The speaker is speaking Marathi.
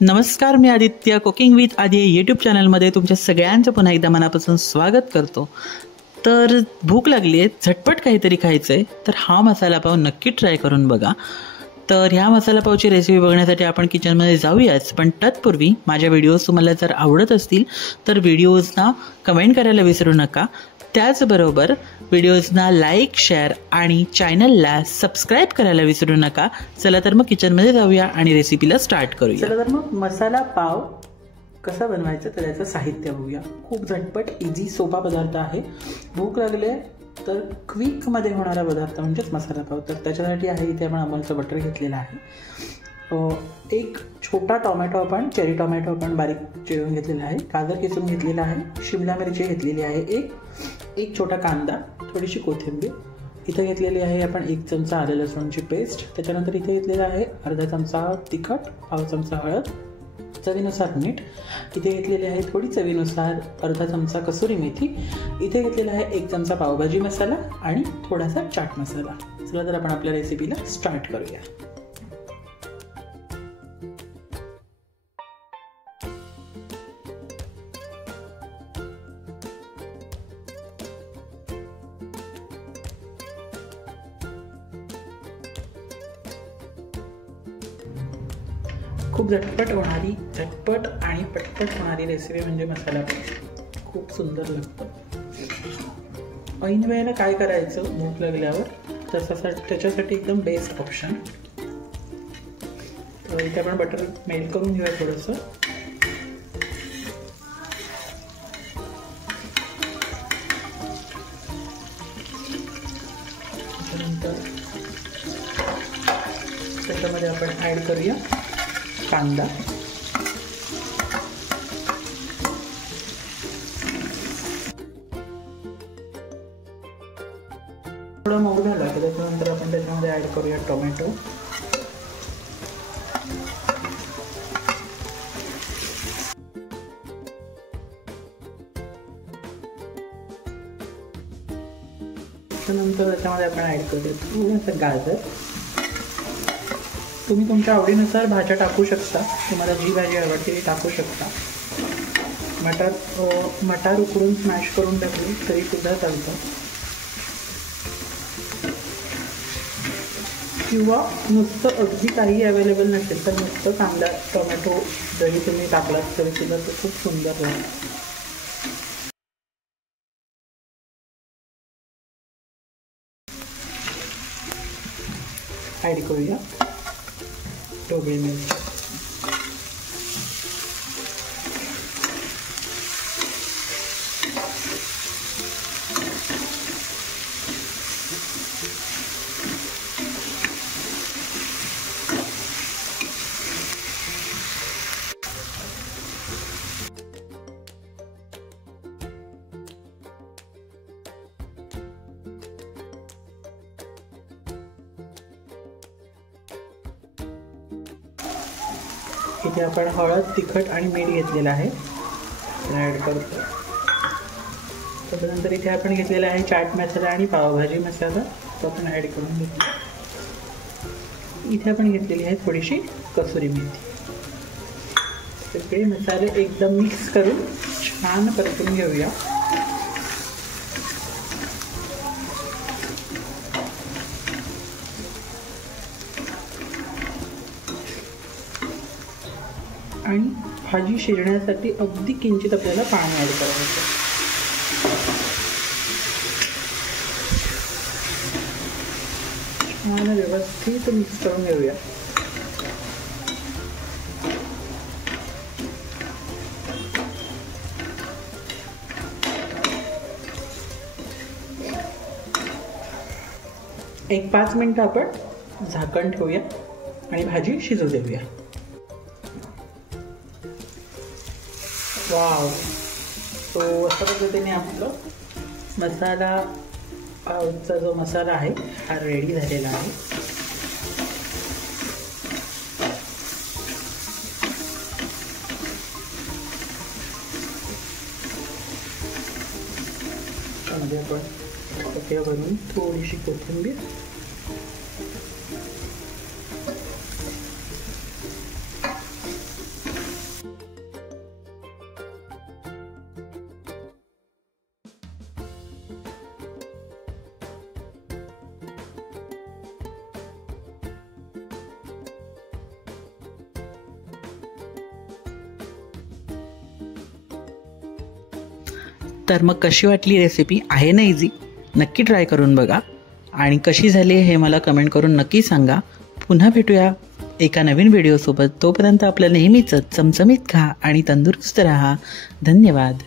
नमस्कार, मी आदित्य कुकिंग विथ आदी यूट्यूब चॅनलमध्ये तुमच्या सगळ्यांचं पुन्हा एकदा मनापासून स्वागत करतो। तर भूक लागली आहे, झटपट काहीतरी खायचं आहे, तर हा मसाला पाव नक्की ट्राय करून बघा। तर ह्या मसाला पावची रेसिपी बघण्यासाठी आपण किचनमध्ये जाऊयाच, पण तत्पूर्वी माझ्या व्हिडिओज तुम्हाला जर आवडत असतील तर व्हिडिओजना कमेंट करायला विसरू नका। त्याचबरोबर व्हिडिओजना लाईक, शेअर आणि चॅनलला सबस्क्राईब करायला विसरू नका। चला तर मग किचनमध्ये जाऊया आणि रेसिपीला स्टार्ट करूया। चला तर मग मसाला पाव कसा बनवायचा तर याचं साहित्य बघूया। खूप झटपट इझी सोपा पदार्थ आहे। भूक लागले तर क्विकमध्ये होणारा पदार्थ म्हणजेच मसाला पाव। तर त्याच्यासाठी आहे इथे आपण अमूलचं बटर घेतलेलं आहे। एक छोटा टोमॅटो आपण चेरी टोमॅटो आपण बारीक चिरून घेतलेला आहे। गाजर किसून घेतलेला आहे। शिमला मिरची घेतलेली आहे। एक छोटा कांदा, थोडीशी कोथिंबीर इथे घेतलेली आहे आपण। 1 चमचा आलं लसूणची पेस्ट, त्याच्यानंतर इथे घेतलेला आहे अर्धा चमचा तिखट, पाव चमचा हळद, चवीनुसार मीठ, इथे घेतलेली आहे थोडी चवीनुसार अर्धा चमचा कसुरी मेथी, इथे घेतलेला आहे 1 चमचा पावभाजी मसाला आणि थोडासा चाट मसाला। चला तर आपण आपल्या रेसिपीला स्टार्ट करूया। खूप झटपट आणि पटपट होणारी रेसिपी म्हणजे मसाला पाव। खूप सुंदर लागतं। ऐन वेळेला काय करायचं भूक लागल्यावर तर त्याच्यासाठी एकदम बेस्ट ऑप्शन। तर इथे आपण बटर मेल्ट करून घेऊया थोडंसं। त्यानंतर त्याच्यामध्ये आपण ॲड करूया कांदा, थोडा मऊ झाला की त्याच्यानंतर आपण त्याच्यामध्ये ॲड करूया टोमॅटो, त्यानंतर त्याच्यामध्ये आपण ॲड करूया थोडंसं गाजर। तुम्ही तुमच्या आवडीनुसार भाज्या टाकू शकता, तुम्हाला जी भाजी आवडते ती टाकू शकता। मटार उकडून स्मॅश करून टाकली तरी सुद्धा चालतं, किंवा नुसतं अगदी काही अवेलेबल नसेल तर नुसतं कांदा टोमॅटो जरी तुम्ही टाकलात तरी सुद्धा तो खूप सुंदर लागेल। ॲड करूया ढोबळी मिरची, इथे आपण हळद, तिखट आणि मीठ घेतलेलं आहे, ॲड करतो। त्याच्यानंतर इथे आपण घेतलेला आहे चाट मसाला आणि पावभाजी मसाला, तो आपण ॲड करून घेतला। इथे आपण घेतलेली आहे थोडीशी कसुरी मेथी। सगळे मसाले एकदम मिक्स करून छान परतून घेऊया। आणि भाजी शिजण्यासाठी अगदी किंचित आपल्याला पाणी ॲड करायचं। छान व्यवस्थित मिक्स करून घेऊया। एक 5 मिनिटं आपण झाकण ठेवूया आणि भाजी शिजू देऊया। वाव, तो अशा पद्धतीने आपलं मसाला पावचा जो मसाला आहे हा रेडी झालेला आहे। त्यामध्ये आपण भरून थोडीशी कोथिंबीर, तर मग कशी वाटली रेसिपी? आहे ना इझी? नक्की ट्राय करून बघा आणि कशी झाली हे मला कमेंट करून नक्की सांगा. पुन्हा भेटूया एका नवीन व्हिडिओसोबत. तोपर्यंत आपलं नेहमीच चमचमीत खा आणि तंदुरुस्त राहा. धन्यवाद.